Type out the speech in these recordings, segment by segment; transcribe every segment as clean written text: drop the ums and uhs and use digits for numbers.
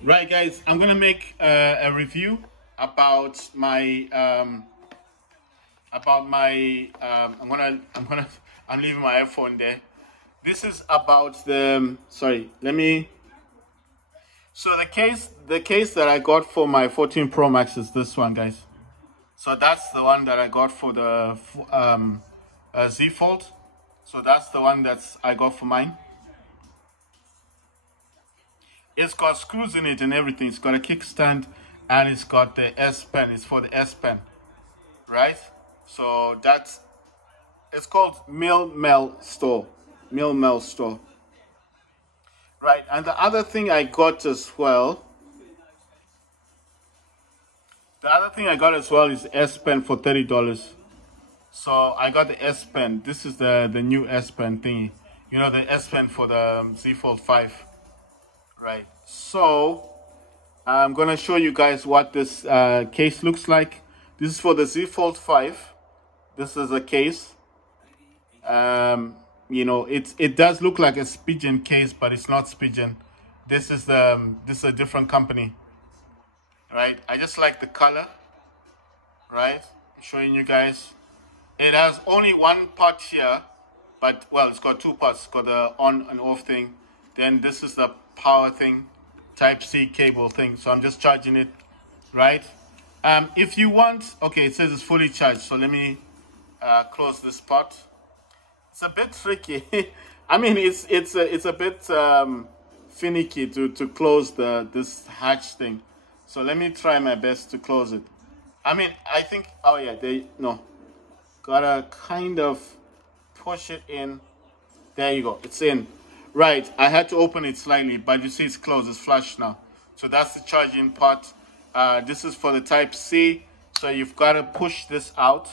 Right, guys, I'm gonna make a review about my I'm leaving my iPhone there. This is about the sorry. Let me. So the case that I got for my 14 Pro Max is this one, guys. So that's the one that I got for the Z Fold. So that's the one that's I got for mine. It's got screws in it and everything. It's got a kickstand and it's got the S Pen. It's for the S Pen, right? So that's it's called Miimal store. Miimal store. Right. And the other thing I got as well, is S Pen for $30. So I got the S Pen. This is the new S Pen thingy. You know, the S Pen for the Z Fold 5. Right. So I'm gonna show you guys what this case looks like. This is for the Z Fold 5. This is a case. You know, it does look like a Spigen case, but it's not Spigen. This is a different company, right? I just like the color, right? I'm showing you guys. It has only one part here, but well, it's got two parts. It's got the on and off thing. Then this is the power thing, Type C cable thing. So I'm just charging it, right? If you want, okay, it says it's fully charged. So let me close this part. It's a bit tricky. I mean, it's a bit finicky to close this hatch thing. So let me try my best to close it. I mean, I think, oh yeah, gotta kind of push it in. There you go, it's in. Right, I had to open it slightly, but you see it's closed, it's flush now. So that's the charging part. This is for the Type C. So you've got to push this out,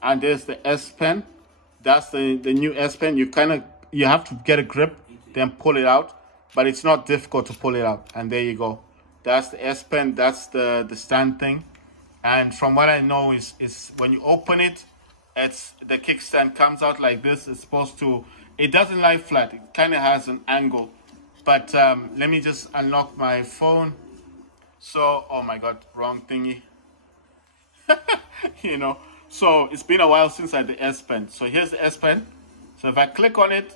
and there's the S Pen. That's the new S Pen. You have to get a grip, then pull it out, but it's not difficult to pull it out. And there you go. That's the S Pen. That's the stand thing. And from what I know is when you open it, it's the kickstand comes out like this. It's supposed to. It doesn't lie flat. It kind of has an angle. But let me just unlock my phone. So, oh my God, wrong thingy. You know. So it's been a while since I had the S Pen. So here's the S Pen. So if I click on it,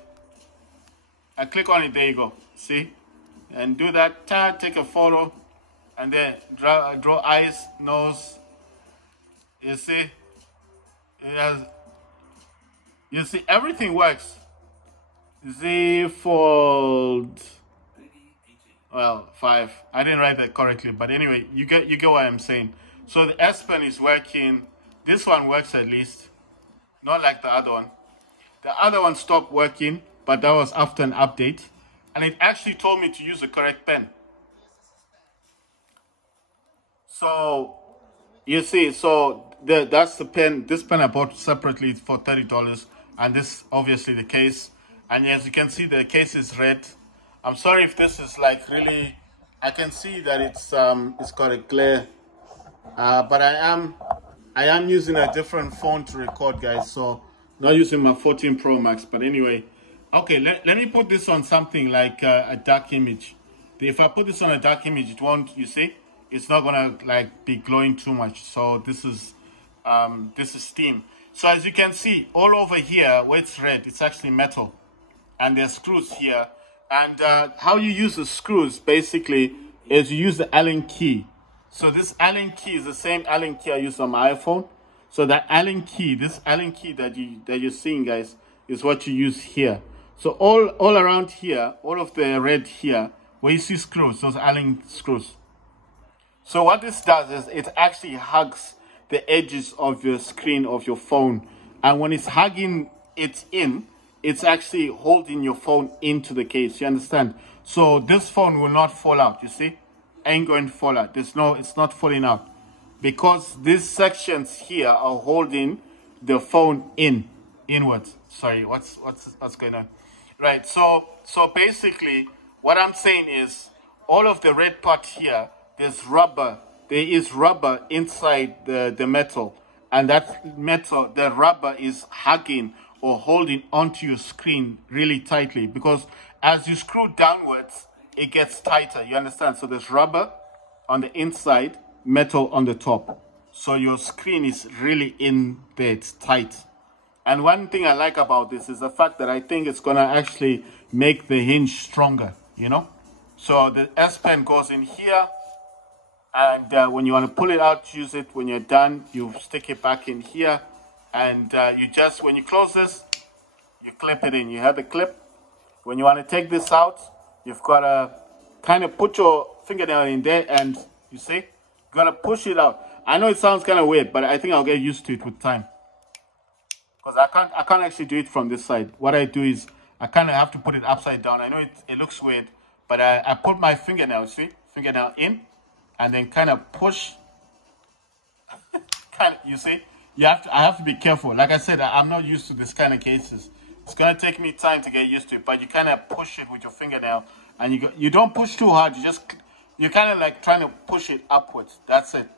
there you go. See? And do that, take a photo, and then draw eyes, nose. You see? You see, everything works. Z Fold, well, 5. I didn't write that correctly, but anyway, you get what I'm saying. So the S Pen is working. This one works at least, not like the other one. The other one stopped working, but that was after an update, and it actually told me to use the correct pen. So you see, so that's the pen. This pen I bought separately for $30, and this obviously the case. And as you can see, the case is red. I'm sorry if this is like really. I can see that it's got a glare, but I am using a different phone to record, guys. So not using my 14 Pro Max. But anyway, okay. Let me put this on something like a dark image. If I put this on a dark image, it won't. You see, it's not gonna like be glowing too much. So this is steam. So as you can see, all over here where it's red, it's actually metal. And there's screws here. And how you use the screws basically is you use the Allen key. So this Allen key is the same Allen key I use on my iPhone. So that Allen key, this Allen key that you're seeing, guys, is what you use here. So all around here, all of the red here, where you see screws, those Allen screws. So what this does is it actually hugs the edges of your screen of your phone. And when it's hugging it in, it's actually holding your phone into the case. You understand? So this phone will not fall out. You see? Ain't going to fall out. It's not falling out. Because these sections here are holding the phone inwards. Sorry, what's going on? Right, so basically what I'm saying is all of the red part here, there's rubber. There is rubber inside the metal. And that metal, the rubber is hugging or holding onto your screen really tightly, because as you screw downwards, it gets tighter. You understand? So there's rubber on the inside, metal on the top. So your screen is really in there, it's tight. And one thing I like about this is the fact that I think it's gonna actually make the hinge stronger, you know? So the S Pen goes in here, and when you want to pull it out, use it. When you're done, you stick it back in here, and you just, when you close this, you clip it in. You have the clip. When you want to take this out, you've got to kind of put your fingernail in there, and you see, you got to push it out. I know it sounds kind of weird, but I think I'll get used to it with time, because I can't actually do it from this side. What I do is I kind of have to put it upside down. I know it looks weird, but I put my fingernail, see, fingernail in, and then kind of push. You see, I have to be careful. Like I said, I'm not used to this kind of cases. It's gonna take me time to get used to it, but you kind of push it with your fingernail, and you don't push too hard. You kind of like trying to push it upwards. That's it.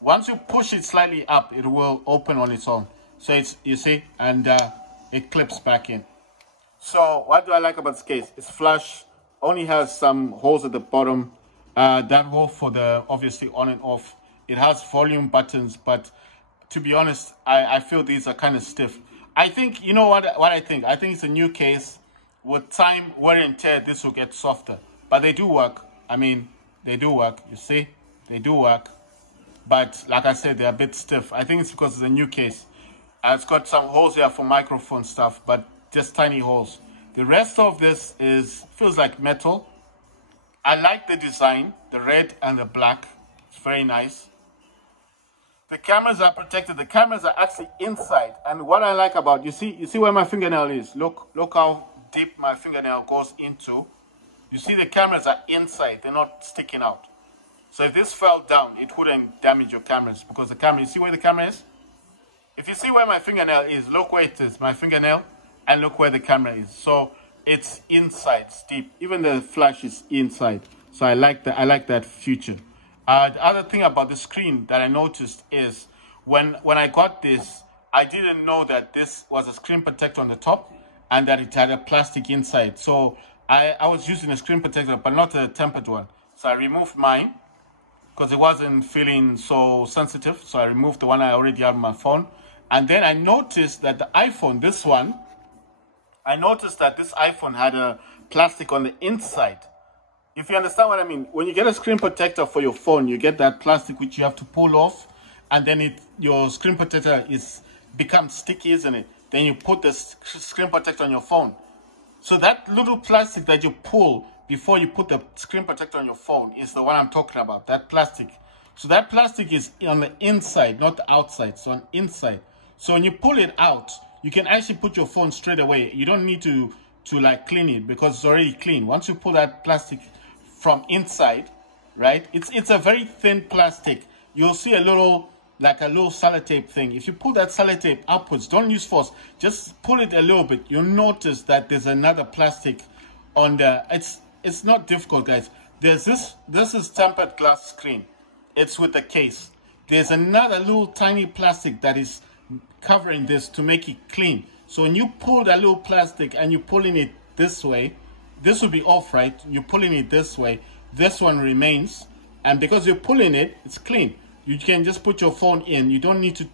Once you push it slightly up, it will open on its own. So it's, you see, and it clips back in. So what do I like about this case? It's flush, only has some holes at the bottom. That hole for the obviously on and off. It has volume buttons, but to be honest, I feel these are kind of stiff. I think, you know what I think? I think it's a new case. With time, wear and tear, this will get softer. But they do work. I mean, they do work. You see? They do work. But like I said, they're a bit stiff. I think it's because it's a new case. It's got some holes here for microphone stuff, but just tiny holes. The rest of this feels like metal. I like the design, the red and the black. It's very nice. The cameras are protected. The cameras are actually inside. And what I like about, you see where my fingernail is? Look how deep my fingernail goes into. You see the cameras are inside. They're not sticking out. So if this fell down, it wouldn't damage your cameras, because the camera, you see where the camera is? If you see where my fingernail is, look where it is, my fingernail, and look where the camera is. So it's inside, it's deep. Even the flash is inside. So I like that feature. The other thing about the screen that I noticed is when I got this, I didn't know that this was a screen protector on the top and that it had a plastic inside. So I was using a screen protector, but not a tempered one. So I removed mine because it wasn't feeling so sensitive. So I removed the one I already had on my phone. And then I noticed that the iPhone, this one, I noticed that this iPhone had a plastic on the inside. If you understand what I mean, when you get a screen protector for your phone, you get that plastic which you have to pull off, and then your screen protector becomes sticky, isn't it? Then you put the screen protector on your phone. So that little plastic that you pull before you put the screen protector on your phone is the one I'm talking about, that plastic. So that plastic is on the inside, not the outside, so on inside. So when you pull it out, you can actually put your phone straight away. You don't need to like clean it because it's already clean. Once you pull that plastic from inside, right? It's a very thin plastic. You'll see a little sellotape thing. If you pull that sellotape upwards, don't use force. Just pull it a little bit. You'll notice that there's another plastic on the. It's not difficult, guys. There's this. This is tempered glass screen. It's with the case. There's another little tiny plastic that is covering this to make it clean. So when you pull that little plastic and you're pulling it this way, this will be off, right? You're pulling it this way. This one remains. And because you're pulling it, it's clean. You can just put your phone in. You don't need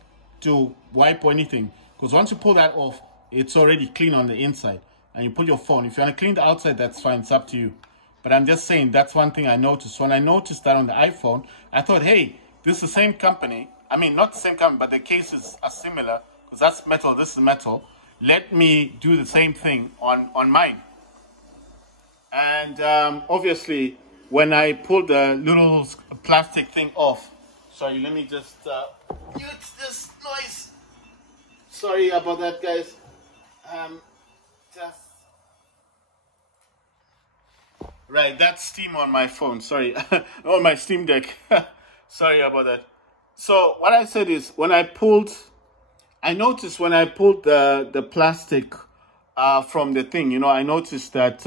to wipe or anything. Because once you pull that off, it's already clean on the inside. And you put your phone. If you want to clean the outside, that's fine. It's up to you. But I'm just saying, that's one thing I noticed. When I noticed that on the iPhone, I thought, hey, this is the same company. I mean, not the same company, but the cases are similar. Because that's metal, this is metal. Let me do the same thing on mine. And obviously, when I pulled the little plastic thing off, sorry, let me just mute this noise. Sorry about that, guys. Right, that's Steam on my phone. Sorry, on my Steam Deck. Sorry about that. So what I said is, I noticed when I pulled the plastic from the thing, I noticed that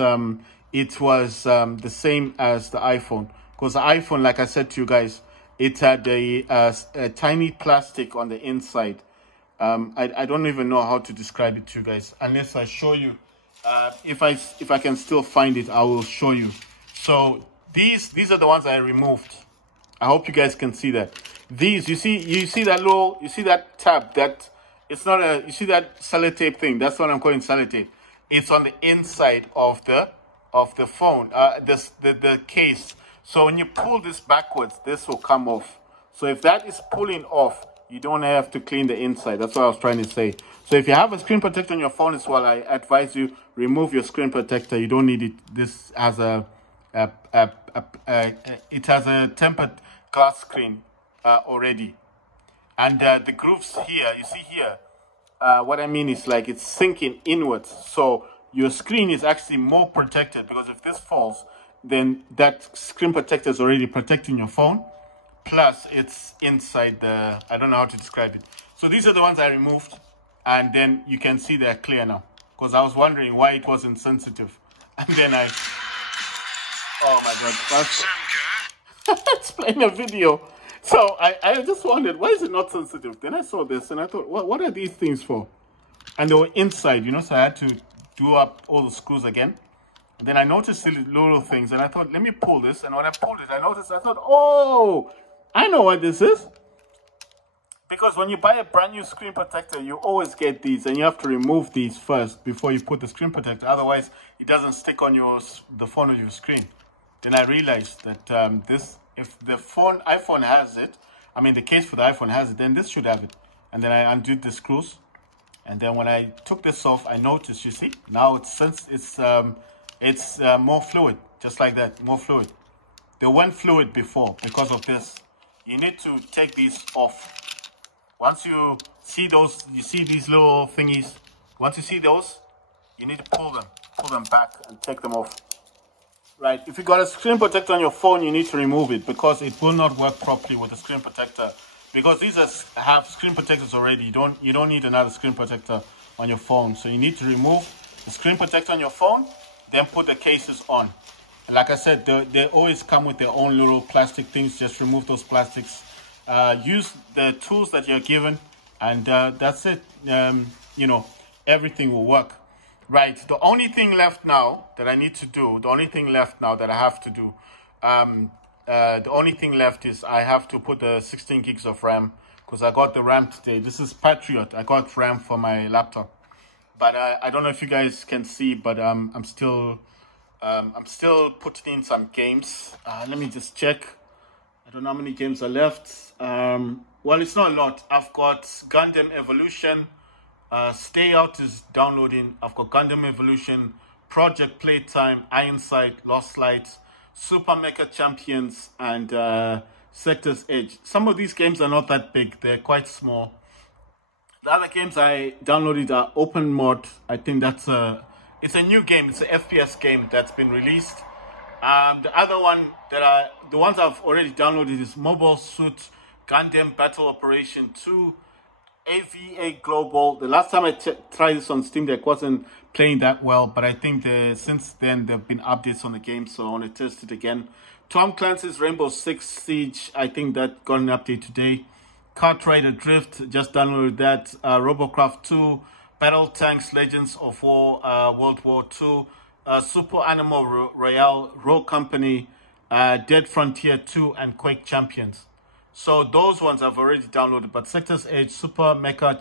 it was the same as the iPhone. Because the iPhone, like I said to you guys, it had a tiny plastic on the inside. I don't even know how to describe it to you guys unless I show you. If I can still find it, I will show you. So these are the ones I removed. I hope you guys can see that. These, you see that tab, that it's not a, you see that sellotape thing, that's what I'm calling sellotape. It's on the inside of the phone, the case. So when you pull this backwards, this will come off. So if that is pulling off, you don't have to clean the inside. That's what I was trying to say. So if you have a screen protector on your phone as well, I advise you remove your screen protector. You don't need it. This has it has a tempered glass screen already, and the grooves here, you see here, what I mean is like it's sinking inwards, so your screen is actually more protected, because if this falls, then that screen protector is already protecting your phone, plus it's inside the, I don't know how to describe it. So these are the ones I removed, and then you can see they're clear now, because I was wondering why it wasn't sensitive, and then oh my god, it's playing a video. So I just wondered, why is it not sensitive? Then I saw this and I thought, what are these things for? And they were inside, you know, so I had to do up all the screws again. And then I noticed the little things and I thought, let me pull this. And when I pulled it, I thought, oh, I know what this is. Because when you buy a brand new screen protector, you always get these and you have to remove these first before you put the screen protector. Otherwise, it doesn't stick on the phone of your screen. Then I realized that if the iPhone has it, I mean the case for the iPhone has it, then this should have it. And then I undid the screws, and then when I took this off, I noticed, you see, now it's more fluid, just like that, more fluid. They weren't fluid before because of this. You need to take these off. Once you see those, you see these little thingies. Once you see those, you need to pull them back and take them off. Right, if you got a screen protector on your phone, you need to remove it because it will not work properly with a screen protector. Because these have screen protectors already. You don't need another screen protector on your phone. So you need to remove the screen protector on your phone, then put the cases on. And like I said, they always come with their own little plastic things. Just remove those plastics. Use the tools that you're given, and that's it. You know, everything will work. Right, the only thing left now that I need to do, the only thing left now that I have to do, the only thing left is I have to put the 16 gigs of RAM, because I got the RAM today. This is Patriot. I got RAM for my laptop. But I don't know if you guys can see, but I'm still putting in some games. Let me just check. I don't know how many games are left. Well, it's not a lot. I've got Gundam Evolution. Stay Out is downloading. I've got Gundam Evolution, Project Playtime, Ironside, Lost Light, Super Mecha Champions, and Sector's Edge. Some of these games are not that big. They're quite small. The other games I downloaded are Open Mod. I think it's a new game. It's an FPS game that's been released. The other one the ones I've already downloaded is Mobile Suit Gundam Battle Operation 2, AVA Global. The last time I tried this on Steam Deck wasn't playing that well, but I think since then there have been updates on the game, so I want to test it again. Tom Clancy's Rainbow Six Siege, I think that got an update today. Kart Rider Drift, just downloaded that. Robocraft 2, Battle Tanks Legends of War, World War 2, Super Animal Royale, Rogue Company, Dead Frontier 2, and Quake Champions. So those ones I've already downloaded, but Sector's Edge, Super Mecha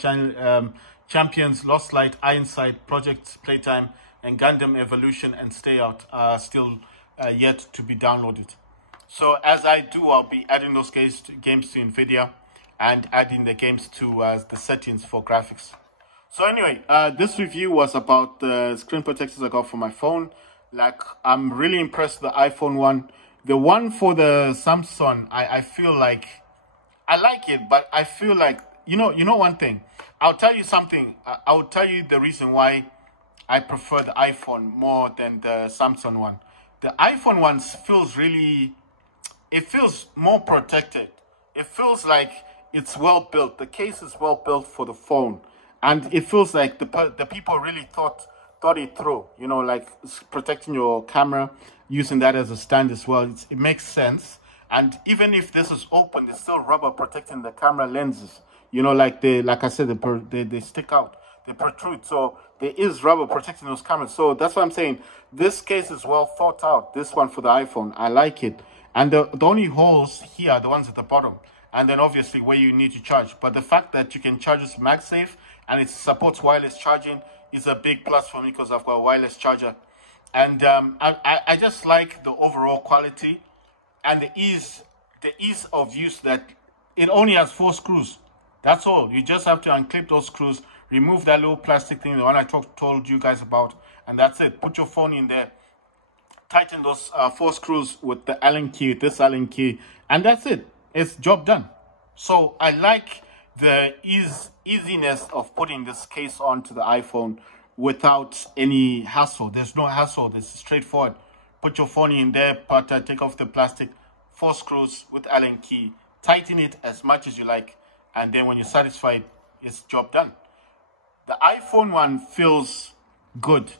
Champions, Lost Light, Ironside, Project Playtime, and Gundam Evolution and Stay Out are still yet to be downloaded. So as I do, I'll be adding those games to NVIDIA and adding the games to the settings for graphics. So anyway, this review was about the screen protectors I got for my phone. Like, I'm really impressed with the iPhone one. The one for the Samsung, I feel like, I like it, but I feel like, you know one thing. I'll tell you something. I'll tell you the reason why I prefer the iPhone more than the Samsung one. The iPhone one feels really, it feels more protected. It feels like it's well built. The case is well built for the phone. And it feels like the people really thought it through, you know, like protecting your camera, using that as a stand as well. It makes sense. And even if this is open, there's still rubber protecting the camera lenses. You know, like I said, they stick out, they protrude. So there is rubber protecting those cameras. So that's what I'm saying. This case is well thought out. This one for the iPhone, I like it. And the only holes here are the ones at the bottom. And then obviously where you need to charge. But the fact that you can charge this MagSafe and it supports wireless charging is a big plus for me because I've got a wireless charger. And I just like the overall quality and the ease of use, that it only has 4 screws. That's all. You just have to unclip those screws, remove that little plastic thing, the one I told you guys about, and that's it. Put your phone in there, tighten those 4 screws with the Allen key, this Allen key, and that's it. It's job done. So I like the easiness of putting this case onto the iPhone without any hassle. There's no hassle. This is straightforward. Put your phone in there, take off the plastic, 4 screws with Allen key, tighten it as much as you like, and then when you're satisfied, it's job done. The iPhone one feels good.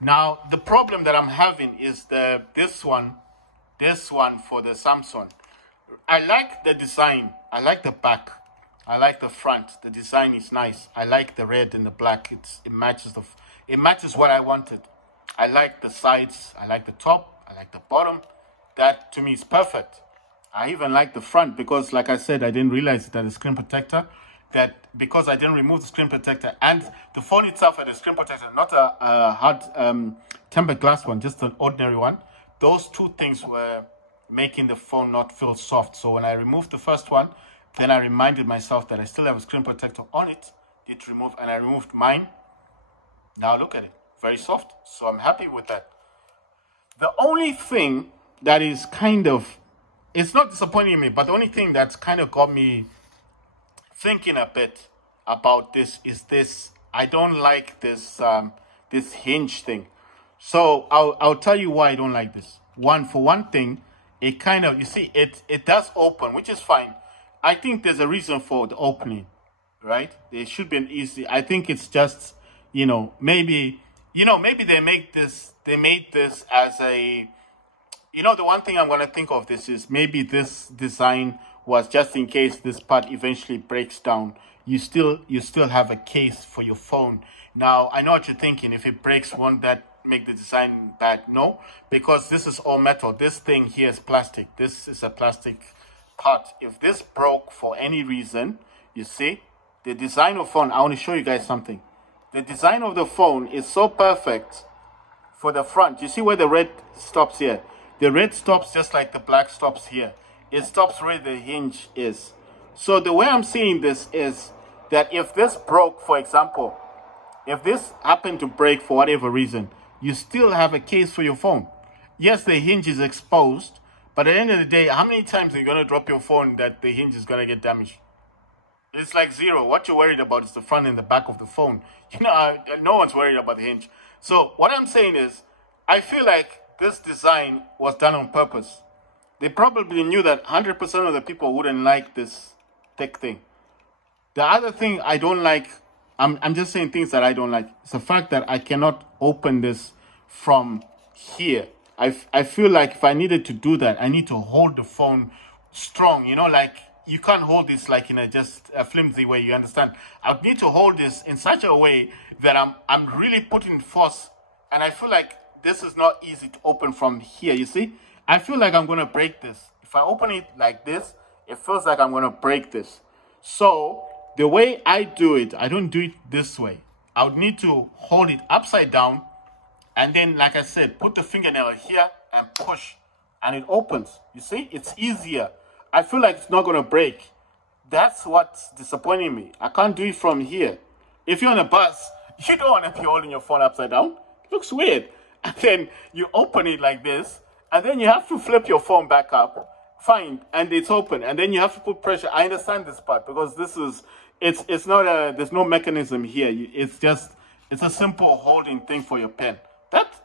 Now, the problem that I'm having is this one for the Samsung. I like the design. I like the back. I like the front. The design is nice. I like the red and the black. It matches what I wanted. I like the sides. I like the top. I like the bottom. That to me is perfect. I even like the front because, like I said, I didn't realize that the screen protector, that because I didn't remove the screen protector, and the phone itself had a screen protector, not a hard tempered glass one, just an ordinary one. Those two things were making the phone not feel soft. So when I removed the first one, then I reminded myself that I still have a screen protector on it. It removed, and I removed mine. Now look at it, very soft. So I'm happy with that. The only thing that is kind of, it's not disappointing me, but the only thing that's kind of got me thinking a bit about this is this. I don't like this this hinge thing. So I'll tell you why I don't like this. For one thing, it kind of, you see, it does open, which is fine. I think there's a reason for the opening, right? There should be an easy. I think it's just, maybe they made this as a, the one thing I'm going to think of this is maybe this design was just in case this part eventually breaks down. You still have a case for your phone. Now, I know what you're thinking. If it breaks, won't that make the design bad? No, because this is all metal. This thing here is plastic. This is a plastic part. If this broke for any reason, you see, the design of phone, I want to show you guys something. The design of the phone is so perfect for the front. You see where the red stops here? The red stops just like the black stops here. It stops where the hinge is. So the way I'm seeing this is that if this broke, for example, if this happened to break for whatever reason, you still have a case for your phone. Yes, the hinge is exposed, but at the end of the day, how many times are you going to drop your phone that the hinge is going to get damaged? It's like zero. What you're worried about is the front and the back of the phone. No one's worried about the hinge. So what I'm saying is, I feel like this design was done on purpose. They probably knew that 100% of the people wouldn't like this thick thing. The other thing I don't like, I'm just saying things that I don't like. It's the fact that I cannot open this from here. I feel like if I needed to do that, I need to hold the phone strong. Like you can't hold this like in just a flimsy way. You understand? I need to hold this in such a way that I'm really putting force, and I feel like this is not easy to open from here. You see? I feel like I'm gonna break this. If I open it like this, it feels like I'm gonna break this. So the way I do it, I don't do it this way. I would need to hold it upside down, and then, like I said, put the fingernail here and push, and it opens. You see? It's easier. I feel like it's not gonna break. That's what's disappointing me. I can't do it from here. If you're on a bus, you don't want to be holding your phone upside down. It looks weird. And then you open it like this, and then you have to flip your phone back up. Fine, and it's open, and then you have to put pressure. I understand this part because it's not there's no mechanism here. It's a simple holding thing for your pen.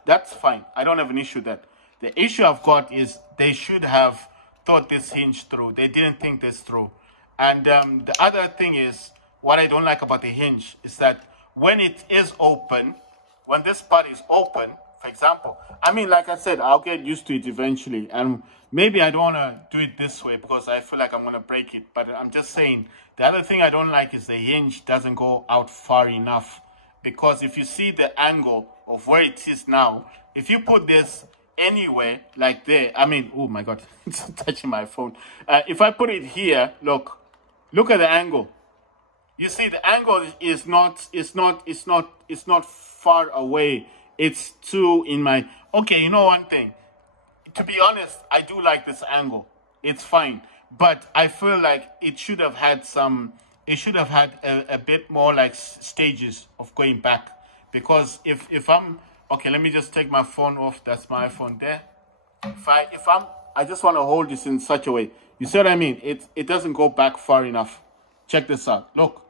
That's fine. I don't have an issue with that. The issue I've got is they should have thought this hinge through. They didn't think this through. And the other thing is, what I don't like about the hinge is that when it is open, when this part is open, for example, like I said, I'll get used to it eventually. And maybe I don't want to do it this way because I feel like I'm going to break it. But I'm just saying, the other thing I don't like is the hinge doesn't go out far enough. because if you see the angle of where it is now, if you put this anywhere like there, I mean, oh my God, it's touching my phone. If I put it here, look at the angle. You see, the angle is not far away. It's too in my, okay, you know one thing, to be honest, I do like this angle. It's fine. But I feel like it should have had a bit more like stages of going back. Because if I'm, okay, let me just take my phone off. That's my iPhone there. I just want to hold this in such a way. You see what I mean? It doesn't go back far enough. Check this out. Look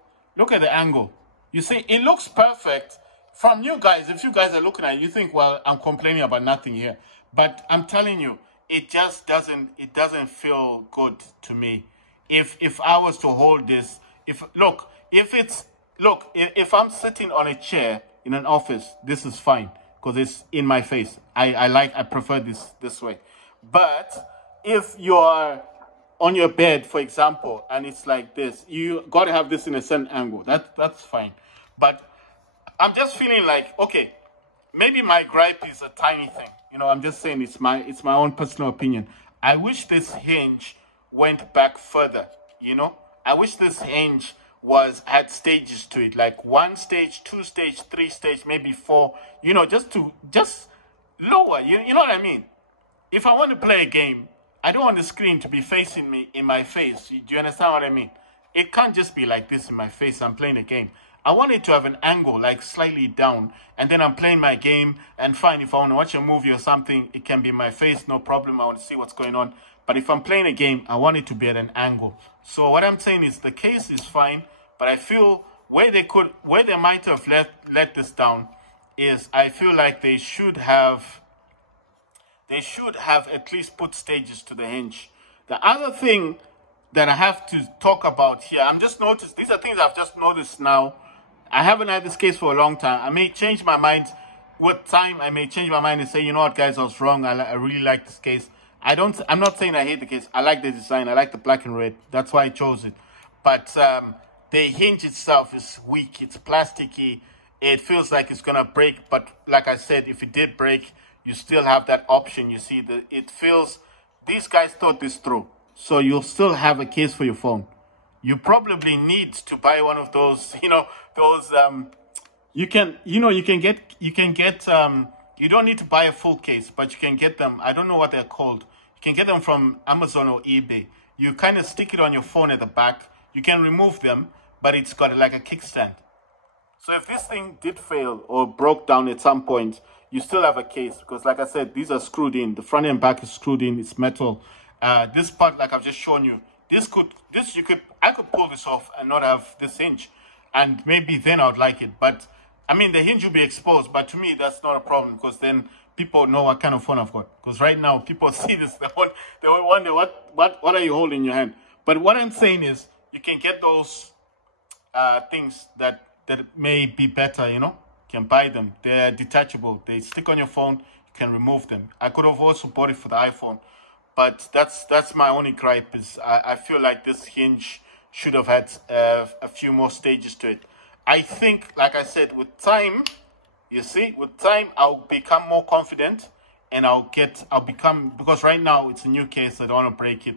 at the angle. You see, it looks perfect. From you guys, if you guys are looking at it, you think, well, I'm complaining about nothing here. But I'm telling you, it just doesn't feel good to me. If I was to hold this, if I'm sitting on a chair in an office, this is fine because it's in my face. I prefer this way. But if you're on your bed, for example, and it's like this, you got to have this in a certain angle. That's fine. But I'm just feeling like, okay, maybe my gripe is a tiny thing. You know, I'm just saying it's my own personal opinion. I wish this hinge went back further, you know? I wish this hinge had stages to it, like 1 stage, 2 stage, 3 stage, maybe 4, you know, just lower, you know what I mean? If I want to play a game, I don't want the screen to be facing me in my face. Do you understand what I mean? It can't just be like this in my face. I'm playing a game. I want it to have an angle, like slightly down, and then I'm playing my game, and fine, if I want to watch a movie or something, it can be in my face, no problem, I want to see what's going on. But if I'm playing a game, I want it to be at an angle. So what I'm saying is the case is fine, but I feel where they might have let this down is I feel like they should have at least put stages to the hinge. The other thing that I have to talk about here, these are things I've just noticed now. I haven't had this case for a long time. I may change my mind with time. I may change my mind and say, you know what, guys, I was wrong. I really like this case. I'm not saying I hate the case. I like the design. I like the black and red. That's why I chose it. But the hinge itself is weak. It's plasticky. It feels like it's going to break. But like I said, if it did break, you still have that option. You see, these guys thought this through. So you'll still have a case for your phone. You probably need to buy one of those, you don't need to buy a full case, but you can get them. I don't know what they're called. You can get them from Amazon or eBay. You kind of stick it on your phone at the back. You can remove them, but it's got like a kickstand. So if this thing did fail or broke down at some point, you still have a case because, like I said, these are screwed in. The front and back is screwed in. It's metal. This part, like I've just shown you, I could pull this off and not have this hinge, and maybe then I would like it. But I mean, the hinge will be exposed, but to me that's not a problem because then people know what kind of phone I've got. Because right now people see this, they will wonder what are you holding in your hand. But what I'm saying is, you can get those things that may be better. You know, you can buy them. They're detachable. They stick on your phone. You can remove them. I could have also bought it for the iPhone. But that's my only gripe is I feel like this hinge should have had a few more stages to it. I think, like I said, with time, I'll become more confident and because right now it's a new case. I don't want to break it.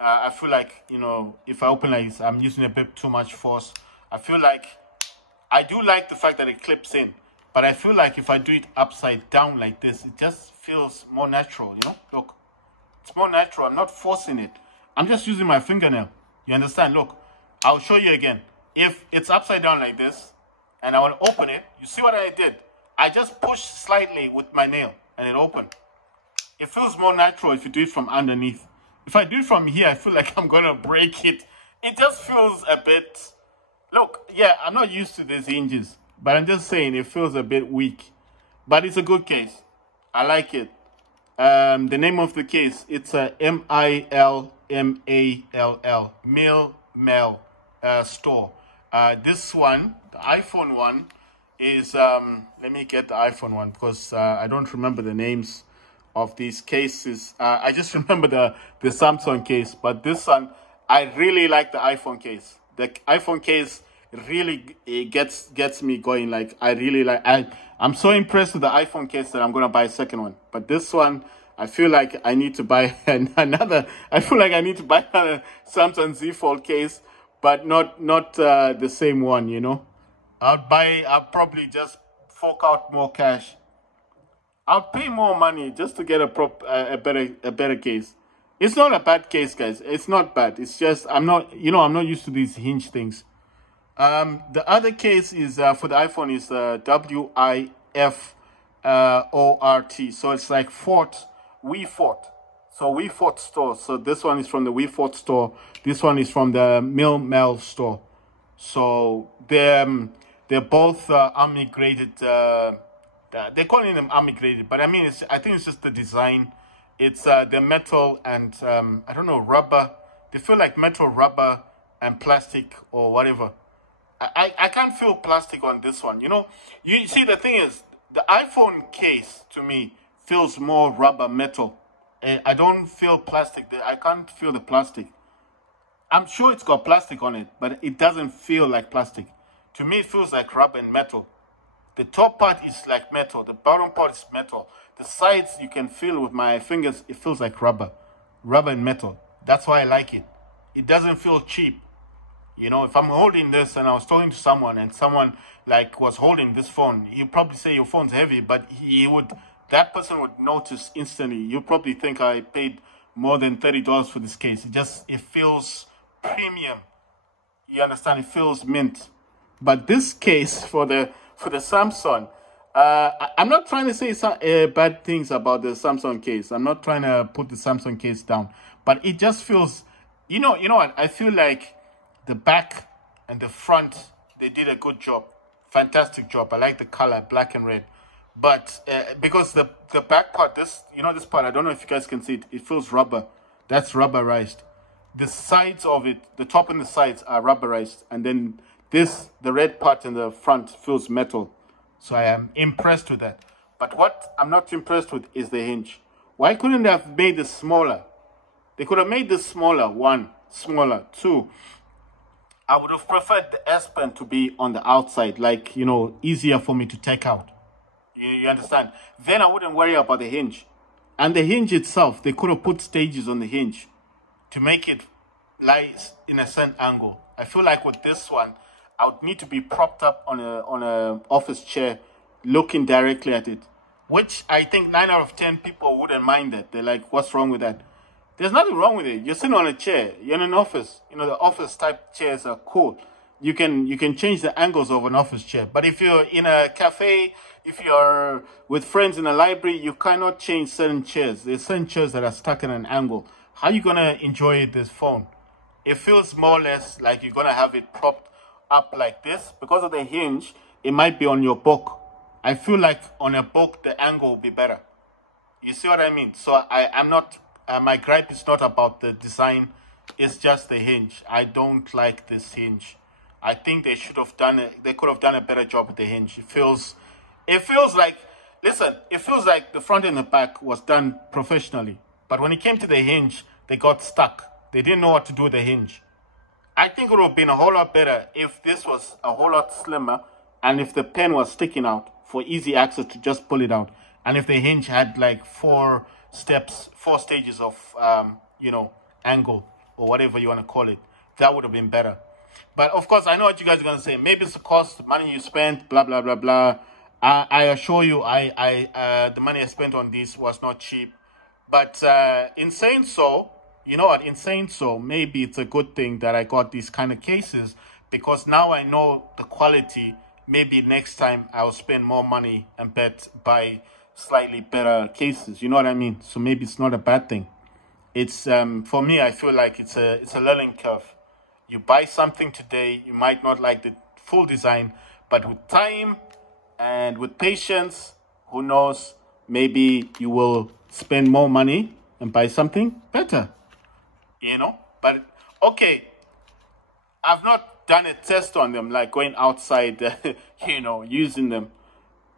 I feel like, you know, if I open like this, I'm using a bit too much force. I feel like I do like the fact that it clips in, but I feel like if I do it upside down like this, it just feels more natural, you know? Look. It's more natural. I'm not forcing it. I'm just using my fingernail. You understand? Look, I'll show you again. If it's upside down like this, and I want to open it, you see what I did? I just pushed slightly with my nail, and it opened. It feels more natural if you do it from underneath. If I do it from here, I feel like I'm going to break it. It just feels a bit... Look, yeah, I'm not used to these hinges, but I'm just saying it feels a bit weak. But it's a good case. I like it. The name of the case, it's a Miimal Miimal store. This one, the iPhone one, is let me get the iPhone one because I don't remember the names of these cases. I just remember the Samsung case, but this one, I really like the iPhone case. The iPhone case really it gets me going. Like I really like. I'm so impressed with the iPhone case that I'm gonna buy a second one. But this one, I feel like I need to buy another. I feel like I need to buy another Samsung Z Fold case, but not the same one. You know, I'll probably just fork out more cash. I'll pay more money just to get a better case. It's not a bad case, guys. It's not bad. It's just I'm not used to these hinge things. The other case is for the iPhone is WIFORT. So it's like Fort, We Fort. So We Fort store. So this one is from the We Fort store. This one is from the Miimal store. So they're both army graded. They're calling them army graded, but I mean I think it's just the design. It's the metal and I don't know, rubber. They feel like metal, rubber, and plastic or whatever. I can't feel plastic on this one. You know, you see the thing is the iPhone case to me feels more rubber, metal. I don't feel plastic. I can't feel the plastic. I'm sure it's got plastic on it, but it doesn't feel like plastic. To me, it feels like rubber and metal. The top part is like metal. The bottom part is metal. The sides you can feel with my fingers. It feels like rubber and metal. That's why I like it. It doesn't feel cheap. You know, if I'm holding this and I was talking to someone and someone like was holding this phone, you probably say your phone's heavy, but that person would notice instantly. You probably think I paid more than $30 for this case. It feels premium. You understand? It feels mint. But this case for the Samsung, I'm not trying to say some bad things about the Samsung case. I'm not trying to put the Samsung case down, but it just feels, you know what? I feel like the back and the front, they did a good job. Fantastic job. I like the color, black and red. But because the back part, this part, I don't know if you guys can see it. It feels rubber. That's rubberized. The sides of it, the top and the sides are rubberized. And then the red part in the front feels metal. So I am impressed with that. But what I'm not impressed with is the hinge. Why couldn't they have made this smaller? They could have made this smaller. One, smaller. Two, I would have preferred the S Pen to be on the outside, like, you know, easier for me to take out. You understand? Then I wouldn't worry about the hinge. And the hinge itself, they could have put stages on the hinge to make it lie in a certain angle. I feel like with this one, I would need to be propped up on a office chair, looking directly at it, which I think 9 out of 10 people wouldn't mind that. They're like, what's wrong with that? There's nothing wrong with it. You're sitting on a chair. You're in an office. You know, the office type chairs are cool. You can change the angles of an office chair. But if you're in a cafe, if you're with friends in a library, you cannot change certain chairs. There's certain chairs that are stuck in an angle. How are you going to enjoy this phone? It feels more or less like you're going to have it propped up like this. Because of the hinge, it might be on your book. I feel like on a book, the angle will be better. You see what I mean? So I'm not, my gripe is not about the design. It's just the hinge. I don't like this hinge. I think they should have done it. They could have done a better job with the hinge. It feels like, listen, it feels like the front and the back was done professionally. But when it came to the hinge, they got stuck. They didn't know what to do with the hinge. I think it would have been a whole lot better if this was a whole lot slimmer and if the pen was sticking out for easy access to just pull it out. And if the hinge had like 4 stages of, angle or whatever you want to call it, that would have been better. But of course, I know what you guys are going to say. Maybe it's the cost, the money you spent, blah, blah, blah, blah. I assure you, the money I spent on this was not cheap. But in saying so, you know what, in saying so, maybe it's a good thing that I got these kind of cases, because now I know the quality. Maybe next time I'll spend more money and buy slightly better cases. You know what I mean? So maybe it's not a bad thing. It's for me, I feel like it's a learning curve. You buy something today, you might not like the full design, but with time and with patience, who knows, maybe you will spend more money and buy something better, you know? But, okay, I've not done a test on them, like going outside, using them.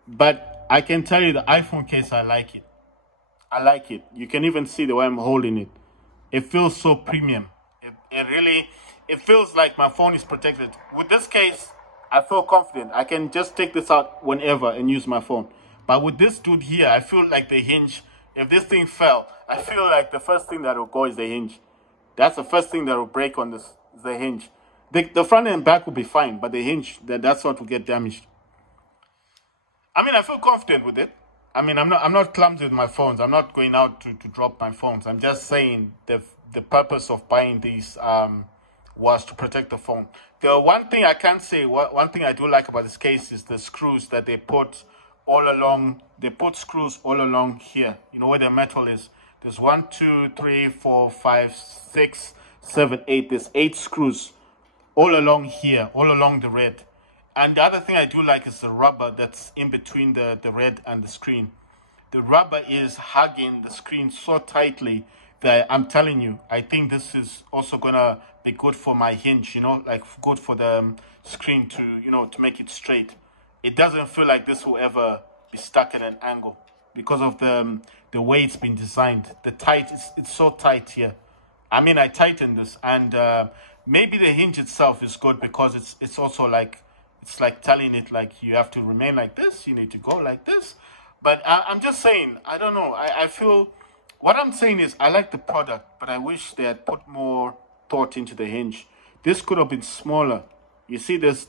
But I can tell you the iPhone case, I like it. I like it. You can even see the way I'm holding it. It feels so premium. it feels like my phone is protected. With this case, I feel confident. I can just take this out whenever and use my phone. But with this dude here, I feel like the hinge, if this thing fell, I feel like the first thing that will go is the hinge. That's the first thing that will break on this, is the hinge. The front and back will be fine, but the hinge, that's what will get damaged. I mean, I feel confident with it. I mean, I'm not clumsy with my phones. I'm not going out to drop my phones. I'm just saying the purpose of buying these was to protect the phone. The one thing I can say, one thing I do like about this case is the screws that they put all along. They put screws all along here. You know where the metal is. There's 1, 2, 3, 4, 5, 6, 7, 8. There's 8 screws all along here, all along the red. And the other thing I do like is the rubber that's in between the red and the screen. The rubber is hugging the screen so tightly that I'm telling you, I think this is also gonna be good for my hinge, you know, like good for the screen to, you know, to make it straight. It doesn't feel like this will ever be stuck at an angle because of the way it's been designed. The tight, it's so tight here. I mean, I tightened this, and maybe the hinge itself is good because it's also like, it's like telling it like you have to remain like this, you need to go like this. But I'm just saying, I don't know. I feel, what I'm saying is I like the product, but I wish they had put more thought into the hinge. This could have been smaller. You see, there's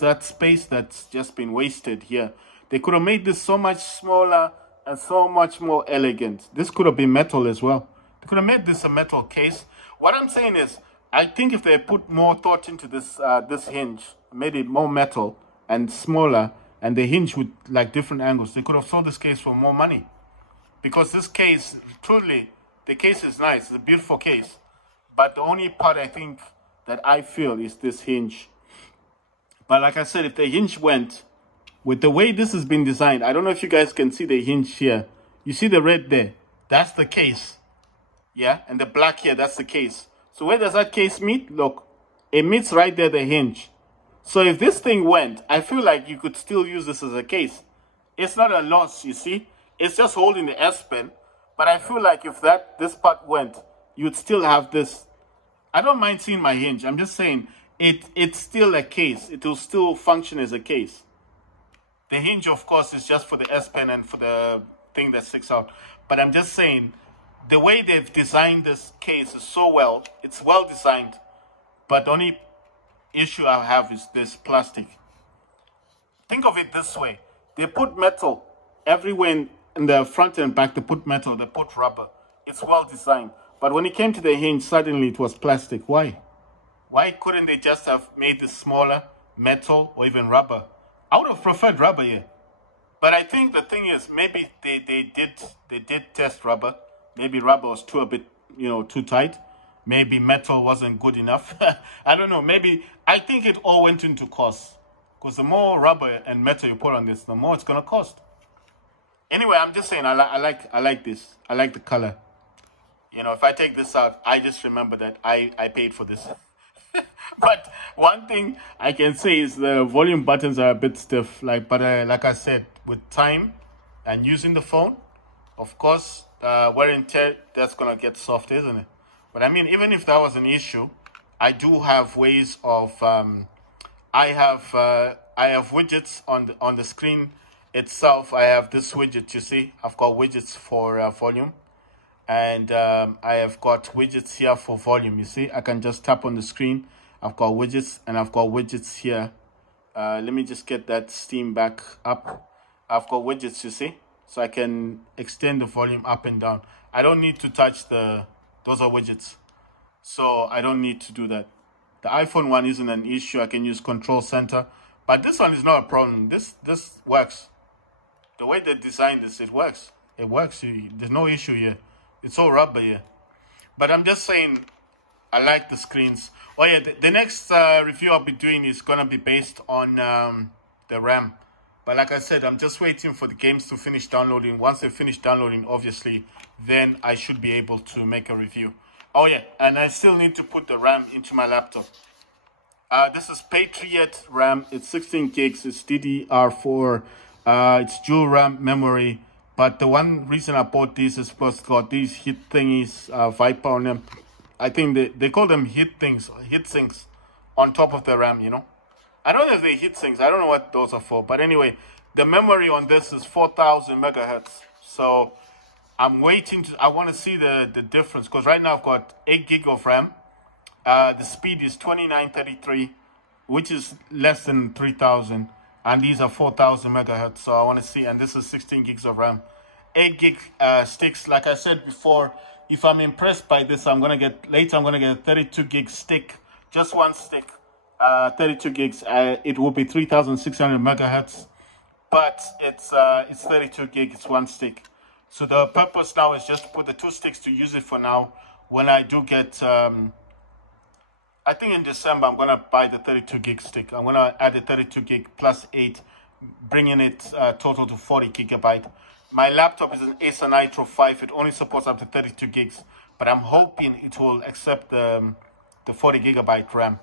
that space that's just been wasted here. They could have made this so much smaller and so much more elegant. This could have been metal as well. They could have made this a metal case. What I'm saying is, I think if they put more thought into this this hinge, made it more metal and smaller, and the hinge with like different angles, they could have sold this case for more money. Because this case, truly, the case is nice. It's a beautiful case. But the only part I think that I feel is this hinge. But like I said, if the hinge went, with the way this has been designed, I don't know if you guys can see the hinge here. You see the red there? That's the case. Yeah, and the black here, that's the case. So where does that case meet? Look, it meets right there, the hinge. So if this thing went, I feel like you could still use this as a case. It's not a loss, you see. It's just holding the S Pen. But I feel like if this part went, you'd still have this. I don't mind seeing my hinge. I'm just saying it's still a case. It will still function as a case. The hinge, of course, is just for the S Pen and for the thing that sticks out. But I'm just saying, the way they've designed this case is so well. It's well designed. But the only issue I have is this plastic. Think of it this way. They put metal everywhere in the front and back. They put metal, they put rubber. It's well designed. But when it came to the hinge, suddenly it was plastic. Why? Why couldn't they just have made this smaller, metal, or even rubber? I would have preferred rubber here. But I think the thing is, maybe they did test rubber. Maybe rubber was too tight. Maybe metal wasn't good enough. I don't know. Maybe, I think it all went into cost. Because the more rubber and metal you put on this, the more it's going to cost. Anyway, I'm just saying, I like this. I like the color. You know, if I take this out, I just remember that I paid for this. But one thing I can say is the volume buttons are a bit stiff. Like I said, with time and using the phone, of course, wear and tear, that's going to get soft, isn't it? But I mean, even if that was an issue, I do have ways of, I have widgets on the screen itself. I have this widget, you see. I've got widgets for volume. And I have got widgets here for volume, you see. I can just tap on the screen. I've got widgets, and I've got widgets here. Let me just get that steam back up. I've got widgets, you see. So I can extend the volume up and down. I don't need to touch those are widgets. So I don't need to do that. The iPhone one isn't an issue. I can use Control Center. But this one is not a problem. This works. The way they designed this, it works. It works. There's no issue here. It's all rubber here. But I'm just saying, I like the screens. Oh yeah, the next review I'll be doing is going to be based on the RAM. But like I said, I'm just waiting for the games to finish downloading. Once they finish downloading, obviously, then I should be able to make a review. Oh yeah, and I still need to put the RAM into my laptop. This is Patriot RAM. It's 16 gigs. It's DDR4. It's dual RAM memory. But the one reason I bought these is because it's got these heat thingies, Viper on them. I think they call them heat sinks on top of the RAM, you know. I don't know if they heat sinks. I don't know what those are for. But anyway, the memory on this is 4,000 megahertz. So I'm waiting I want to see the difference, because right now I've got 8 gig of RAM. The speed is 2933, which is less than 3,000. And these are 4,000 megahertz. So I want to see, and this is 16 gigs of RAM. 8 gig sticks. Like I said before, if I'm impressed by this, I'm going to get a 32 gig stick. Just one stick. 32 gigs. It will be 3,600 megahertz. But it's 32 gig. It's one stick. So the purpose now is just to put the 2 sticks to use it for now. When I do get, I think in December, I'm going to buy the 32 gig stick. I'm going to add the 32 gig plus 8, bringing it total to 40 gigabyte. My laptop is an Acer Nitro 5. It only supports up to 32 gigs, but I'm hoping it will accept the 40 gigabyte RAM.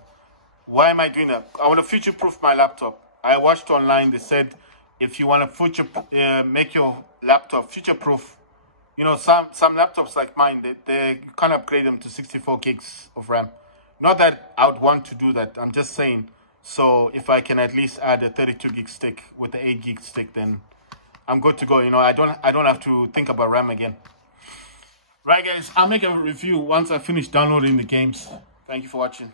Why am I doing that? I want to future-proof my laptop. I watched online, they said, if you want to make your laptop future-proof, you know, some laptops like mine, they can't upgrade them to 64 gigs of RAM. Not that I would want to do that. I'm just saying. So if I can at least add a 32 gig stick with the 8 gig stick, then I'm good to go. You know, I don't have to think about RAM again. Right, guys. I'll make a review once I finish downloading the games. Thank you for watching.